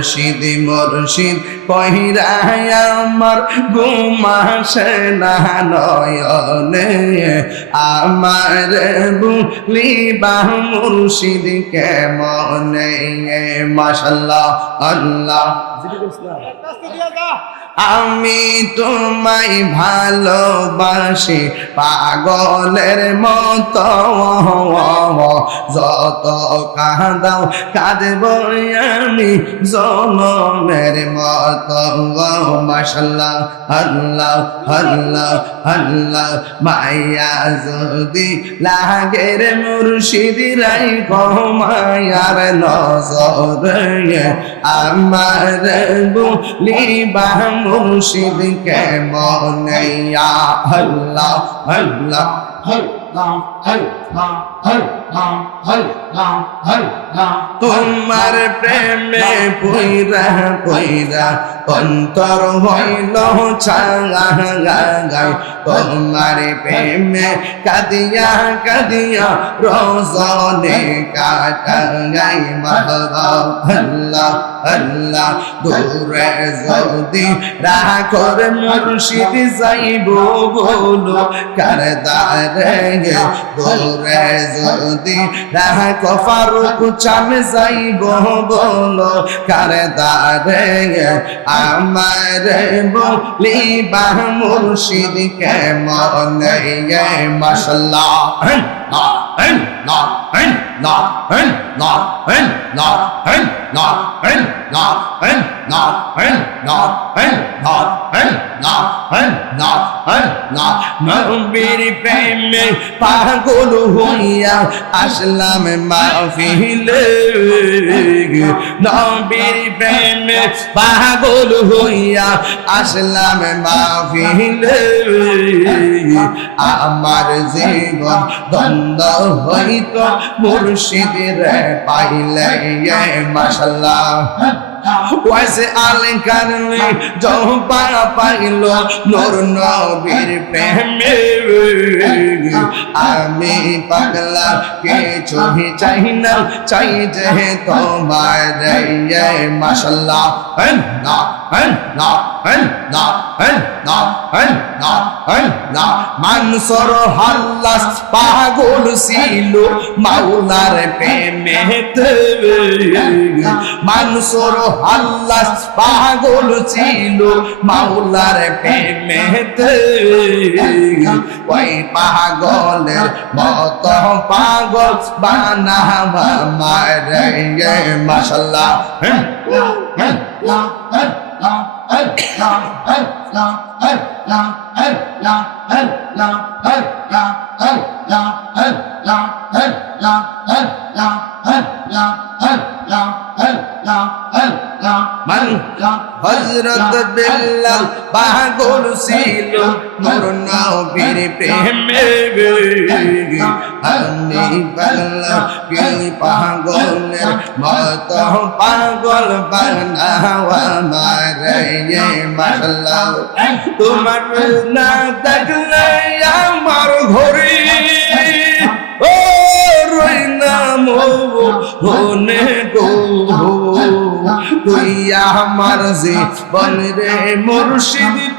মুর্শিদ মুর্শিদ কহিরায় আমার ঘুমাসে না নয়নে। আমার বুলিবা মুর্শিদ কেমনে? মাশাল্লাহ আল্লাহ। আমি তোমায় ভালোবাসি, পাগলের মতো। যত কাঁদাও, কাঁদব আমি জনমের মতো। মাসাল্লাহ আল্লাহ আল্লাহ আল্লাহ। মায়া যদি লাগের মুর্শিদ রাই কমায়ার নজর আমার বলিবা মুর্শিদ কেমন আল্লাহ আল্লাহ আল্লাহ। তোমার প্রেমে পুইরা পুইরা অন্তর হইল ছাগাই তোমার প্রেমে কাদিয়া কাদিয়া রজনে কাটাই আল্লাহ আল্লাহ দূরে যদি রাখর মুর্শিদ যাইব বলো কারদারে দূরে যদি রাখ ফারুক চান যাইব বলো কারদারে আমার বলিবা মুর্শিদ কেমন মাসাল্লাহ নবীর প্রেমে পাগল হইয়া আসলাম মাহফিলে নবীর প্রেমে পাগল হইয়া আসলাম মাহফিলে আমার জীবন দ্বন্দ্ব হইত মুর্শিদের পাইলে মাসাল্লাহ ওয়াইসে আলেন কারণে জহবা পাইল নূর নবীর প্রেমে আমি পাগলা কিছু চাই না চাই যে তোমার মাসাল্লাহ না না না না মানসর হাল্লাস পাগল ছিল মাওলার প্রেমেতে মানসর হাল্লাস পাগল ছিল মাওলার প্রেমেতে ওই পাগলের মত পাগল বানাবা মারে মাশাল্লাহ মান হজরত বিল্লাল পাগল ছিল নূর নবীর প্রেমে আমি পাগলা কে পাগলের মত পাগল বানাওয়া মারে মাশাল্লাহ তোমার না দেখলে আমার ঘরে ও রই নাম মনে গো তুই আমার জীবন রে মুর্শিদ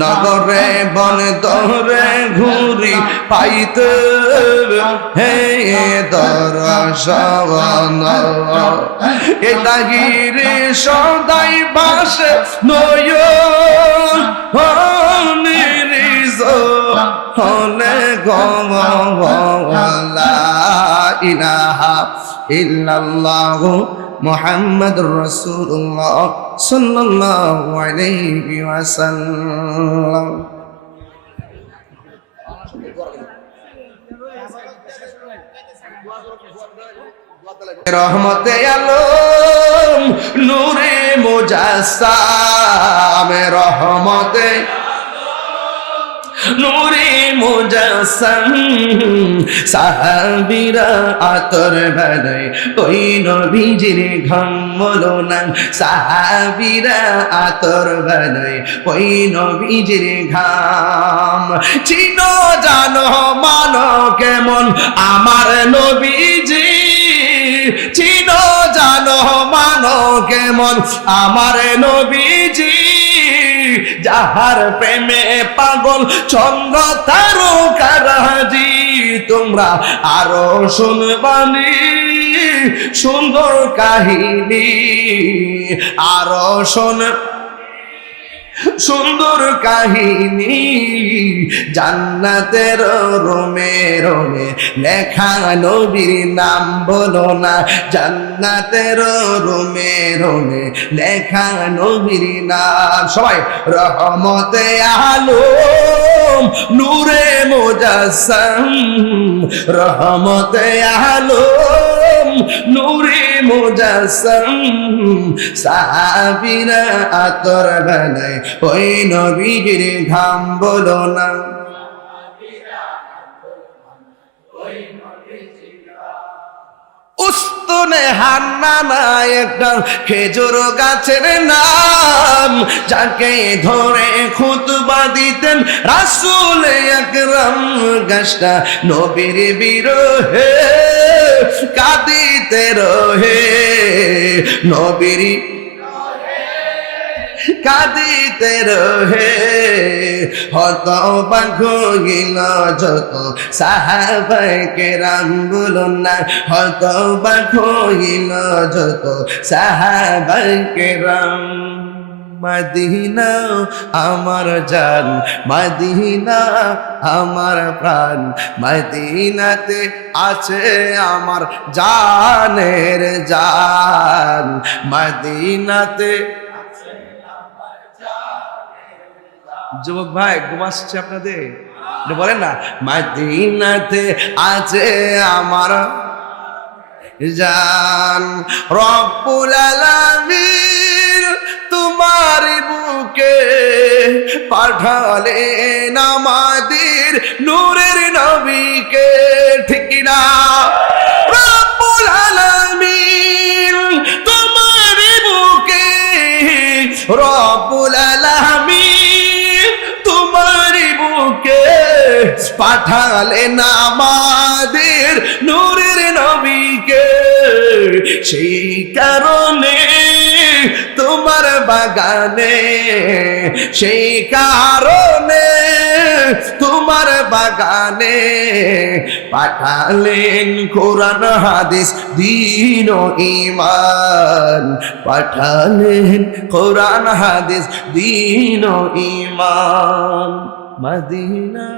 নগরে বন দরে ঘুরি পাইতে হে এটা গিরে সদাই বাসে নয় হলে গমলা ইলাহা ইল্লাল্লাহু মুহাম্মাদুর রাসূলুল্লাহ সাল্লাল্লাহু আলাইহি রহমতে আলম নূরে মোজাসাম রহমতে নূরে মোজাসাম সাহাবিরা আতর বানায়, ওই নবীজির ঘাম বলো না সাহাবিরা আতর বানায়, ওই নবীজির ঘাম। চিনো জানো মানো কেমন আমার নবীজি? চিনো জানো মানো কেমন আমার নবীজি? যাহার প্রেমে পাগল চন্দ্র তারকারাজি তোমরা আরও শুনবানি সুন্দর কাহিনী আরও শোন সুন্দর কাহিনী, জান্নাতের রোমে রোমে লেখা নবীর নাম বলো না। জান্নাতের রোমে রোমে লেখা নবীর নাম। সবাই, রহমতে আলম, নূরে মোজাসম, রহমতে নূরে মোজাসম সাহাবিরা আতর বানায়, ওই নবীজির ঘাম বলো না। উস্তুনে হান্নানা একটা খেজুর গাছের নাম, যাকে ধরে খুতবা দিতেন রাসুল একরাম গাছটা নবীর বিরহে। রহে, নবীর কাঁদিতে রহে। হত বাঘিল যত সাহাবাইকে রাম বলুন না হত বাঘিল যত সাহাবাইকে রাম মদিনা, আমার জান। মদিনা, আমার প্রাণ। মদিনাতে আছে আমার জানের জান। মদিনাতে যুবক ভাই ঘুমাচ্ছে আপনাদের? বলেন না। মাদিনাতে আছে আমার জান। রব্বুল পাঠালেন আমাদের নূরের নবীকে, ঠিক না? রব্বুল আলামিন তোমার বুকে, রব্বুল আলামিন তোমার বুকে পাঠালেন আমাদের নূরের নবীকে, সেই কারণে তোমার বাগানে, সেই কারণে তোমার বাগানে পাঠালেন কোরআন, হাদিস, দিন ইমান পাঠালেন কোরআন, হাদিস, দিন ইমান মদিনা।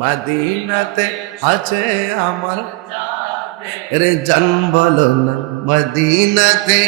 মদিনাতে আছে আমার। রে জান বলো না মদিনাতে